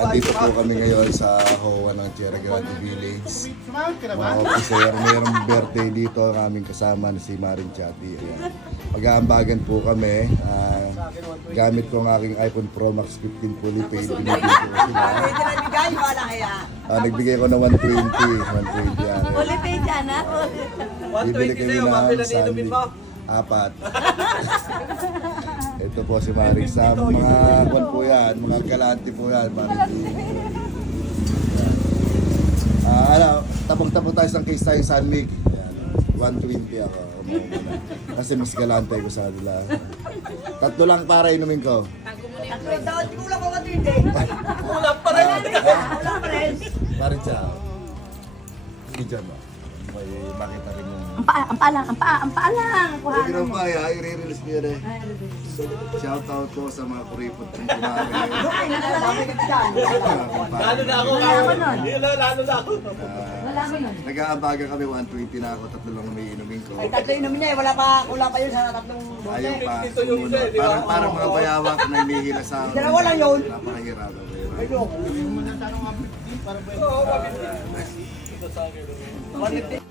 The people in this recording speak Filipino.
Andito po kami ngayon sa Hoa ng Sierra Grande Village. Mga officer, mayroong birthday dito ang aming kasama na si Maring Chati. Ayan. Mag-aambagan po kami. Gamit ko ang aking iPhone Pro Max 15 fully paid. Binibigay ko sila. Nagbigay ko na 120. 120 yan. Fully paid yan, ha? Bibili kami ng Sunday. 4. Ito po si Maring Sam. Mga kwan po yan. Mga galante po yan. Tapong-tapong tayo sa case tayo San Mig. 120 ako. Kasi mas galante ko sa kanila. 3 lang para inumin ko. Kulang ako dito. Kulang pa rin. Kulang pa rin. Maring Sam. Hindi dyan ba? May makita rin yung... Ang paa lang. Huwag nang kaya, i-release ko yun eh. Shoutout ko sa mga kuripot kong kumari. Lalo na ako. Lalo na ako. Nag-aabaga kami, 120 na ako, 3 lang umiinumin ko. Ay, tatlo inumin niya. Wala pa yun sa tatlong bote. Ayaw pa, sumunod. Parang mga bayawak na hinihila sa akin. Dalawa lang yun. Napakahirapan. Oo, bakit? Ito sa akin.